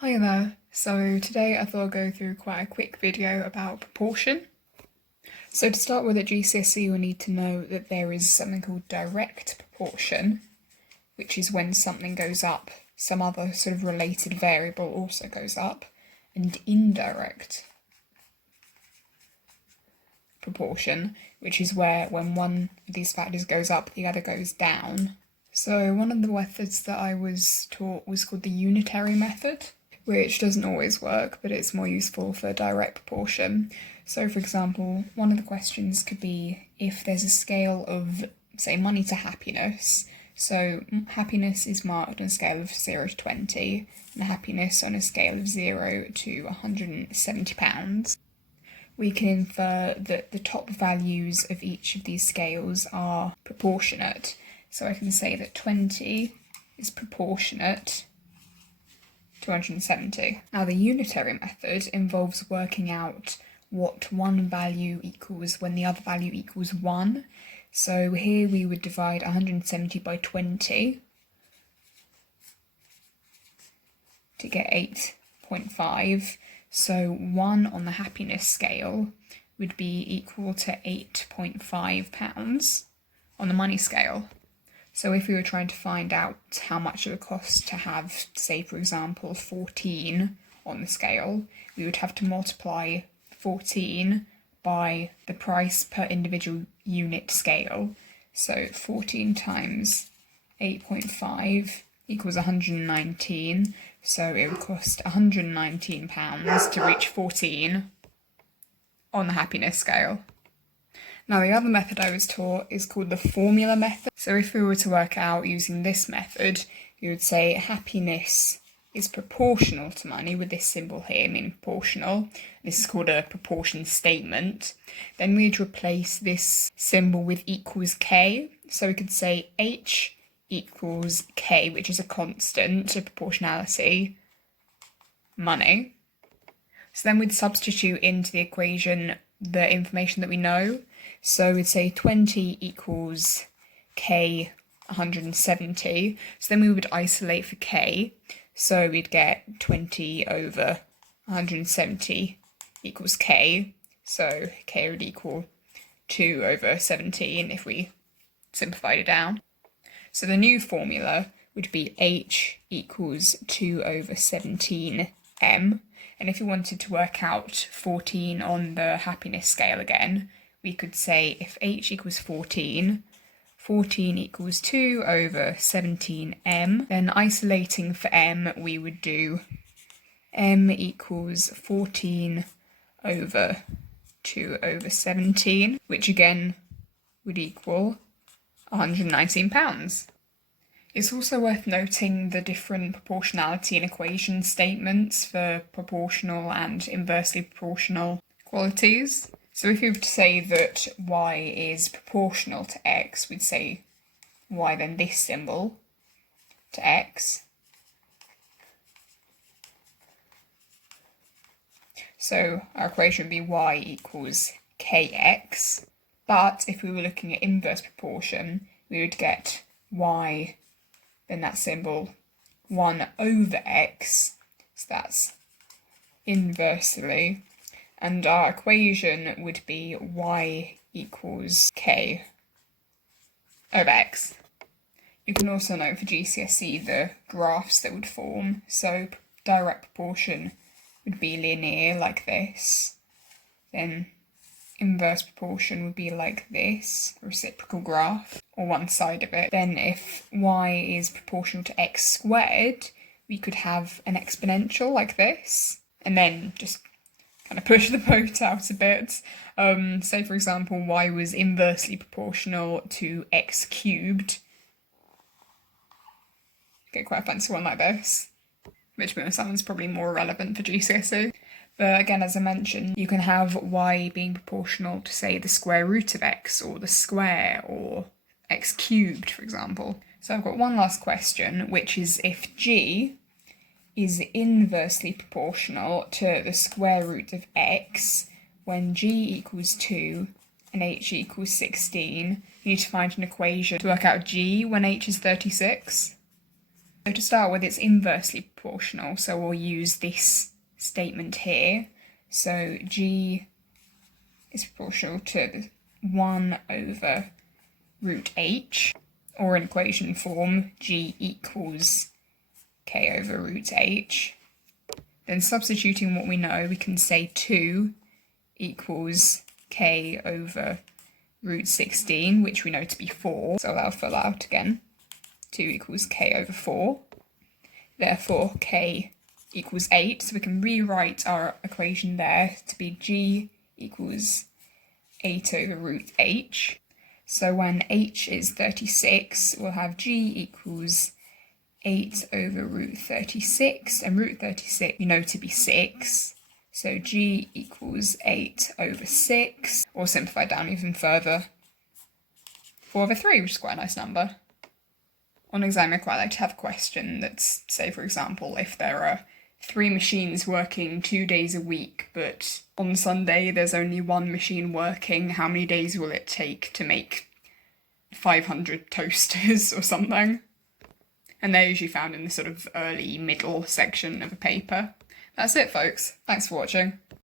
Hi there, so today I thought I'd go through quite a quick video about proportion. So to start with at GCSE you'll need to know that there is something called direct proportion, which is when something goes up, some other sort of related variable also goes up, and indirect proportion, which is where when one of these factors goes up, the other goes down. So one of the methods that I was taught was called the unitary method, which doesn't always work, but it's more useful for direct proportion. So for example, one of the questions could be if there's a scale of, say, money to happiness. So happiness is marked on a scale of 0 to 20, and happiness on a scale of 0 to £170. We can infer that the top values of each of these scales are proportionate. So I can say that 20 is proportionate to 170. Now the unitary method involves working out what one value equals when the other value equals 1. So here we would divide 170 by 20 to get 8.5. So 1 on the happiness scale would be equal to £8.5 on the money scale. So if we were trying to find out how much it would cost to have, say for example, 14 on the scale, we would have to multiply 14 by the price per individual unit scale. So 14 times 8.5 equals 119, so it would cost £119 to reach 14 on the happiness scale. Now the other method I was taught is called the formula method. So if we were to work out using this method, we would say happiness is proportional to money with this symbol here, meaning proportional. This is called a proportion statement. Then we'd replace this symbol with equals k. So we could say h equals k, which is a constant of proportionality, money. So then we'd substitute into the equation the information that we know. So we'd say 20 equals k 170. So then we would isolate for k. So we'd get 20 over 170 equals k. So k would equal 2 over 17 if we simplified it down. So the new formula would be h equals 2 over 17m. And if we wanted to work out 14 on the happiness scale again, we could say if h equals 14, 14 equals 2 over 17m. Then isolating for m, we would do m equals 14 over 2 over 17, which again would equal £119. It's also worth noting the different proportionality and equation statements for proportional and inversely proportional quantities. So if you were to say that y is proportional to x, we'd say y then this symbol to x. So our equation would be y equals kx. But if we were looking at inverse proportion, we would get y, then that symbol 1 over x, so that's inversely, and our equation would be y equals k over x. You can also note for GCSE the graphs that would form, so direct proportion would be linear like this, then inverse proportion would be like this, a reciprocal graph, or one side of it. Then if y is proportional to x squared, we could have an exponential like this, and then just kind of push the boat out a bit. Say for example y was inversely proportional to x cubed. Get quite a fancy one like this, which sounds probably more relevant for GCSE. But again, as I mentioned, you can have y being proportional to, say, the square root of x, or the square, or x cubed, for example. So I've got one last question, which is if g is inversely proportional to the square root of x when g equals 2 and h equals 16, you need to find an equation to work out g when h is 36. So to start with, it's inversely proportional, so we'll use this statement here. So G is proportional to 1 over root h, or in equation form, G equals K over root h. Then substituting what we know, we can say 2 equals K over root 16, which we know to be 4, so I'll fill out again. 2 equals K over 4. Therefore, K equals 8, so we can rewrite our equation there to be G equals 8 over root h. So when h is 36, we'll have G equals 8 over root 36, and root 36 we know to be 6. So G equals 8 over 6, or simplify down even further, 4 over 3, which is quite a nice number. On exam, I quite like to have a question that's, say for example, if there are 3 machines working 2 days a week, but on Sunday there's only 1 machine working, how many days will it take to make 500 toasters or something? And they're usually found in the sort of early middle section of a paper. That's it, folks. Thanks for watching.